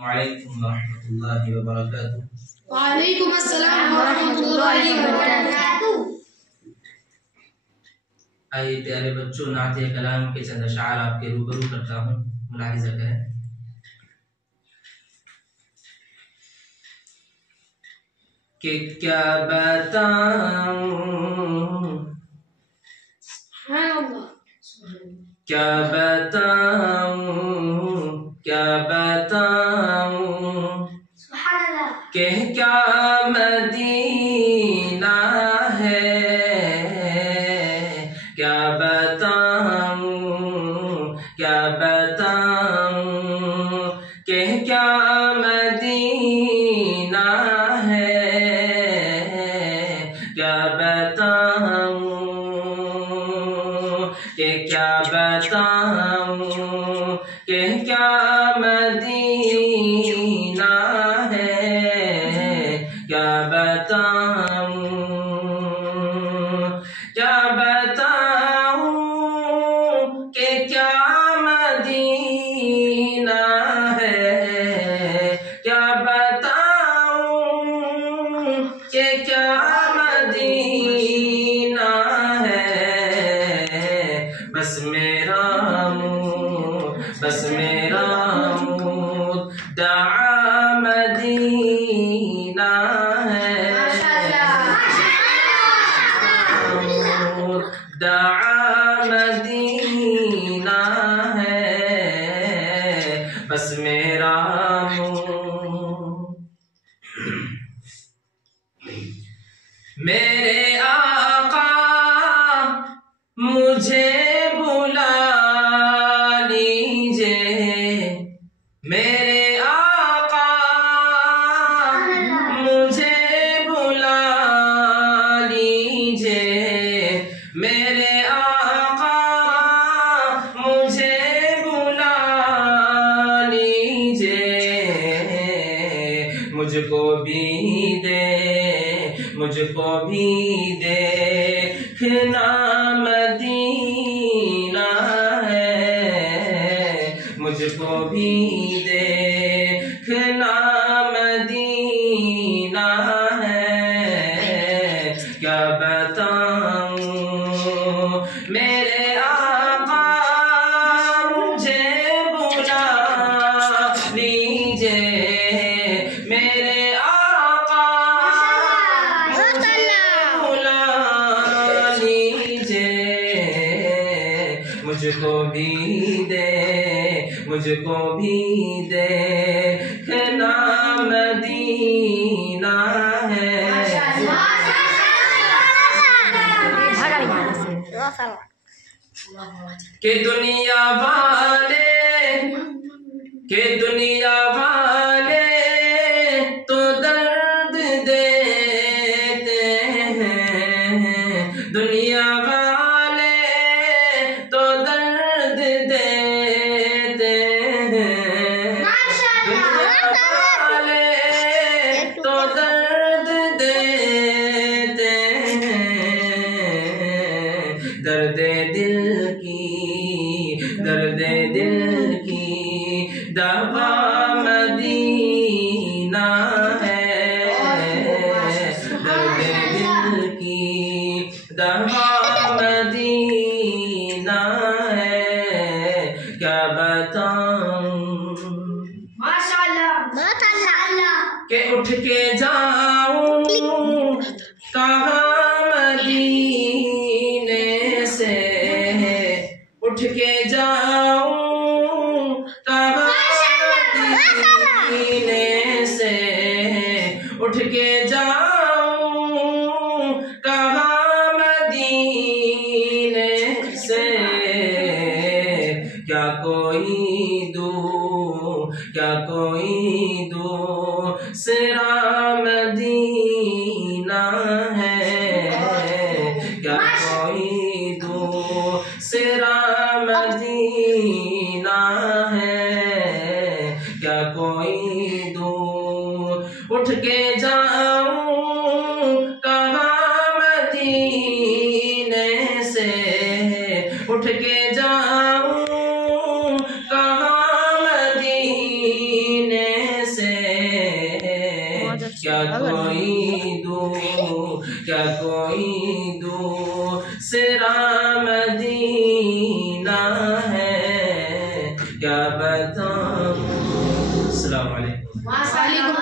वालेकुम रहमतुल्लाहि व बरकातुहू। वालेकुम अस्सलाम व रहमतुल्लाहि व बरकातुहू। आइए प्यारे बच्चों, नाते कलाम के चंद अशआर आपके रूबरू करता हूँ, मुलाहिज़ा करें। कि क्या बताऊं, क्या बताऊं, क्या बताऊं, कि क्या मदीना है, क्या बताऊं, क्या बताऊं, कि क्या मदीना है, क्या बताऊं, कि क्या बताऊं, कि क्या मदीना है, क्या बताऊं, क्या बताऊं, कि क्या मदीना है, क्या बताऊं, कि क्या मदीना है। बस मेरा मुद्दा मदीना है, मुद्दा मदीना है, बस मेरा मेरे आका मुझे बुला लीजिए, मेरे आका मुझे बुला लीजिए, मेरे आका मुझे बुला लीजिए, मुझको भी देखना मदीना है, मुझको भी देखना मदीना है, क्या बताऊं, मेरे आका मुझे बुला लीजिए, मेरे मुझको भी देखना मदीना है। के दुनिया वाले तो दर्द देते हैं, दुनिया वाले तो दर्द देते हैं, दुनिया वाले तो दर्द देते हैं, दर्द दिल की दवा मदीना है, दर्द दिल की दवा मदीना है, क्या बताऊं, माशाअल्लाह, के उठ के जाऊं कहाँ मदीने से, उठ के जाऊं कहाँ मदीने से, उठ के जाऊं कहाँ मदीने से, क्या कोई दूसरा मदीना है, क्या कोई दूसरा मदीना है, क्या कोई उठ के जाऊं कहाँ मदीने से, उठ के जाऊं कहाँ मदीने क्या कोई दूसरा मदीना है, क्या बताऊं। अस्सलाम वालेकुम।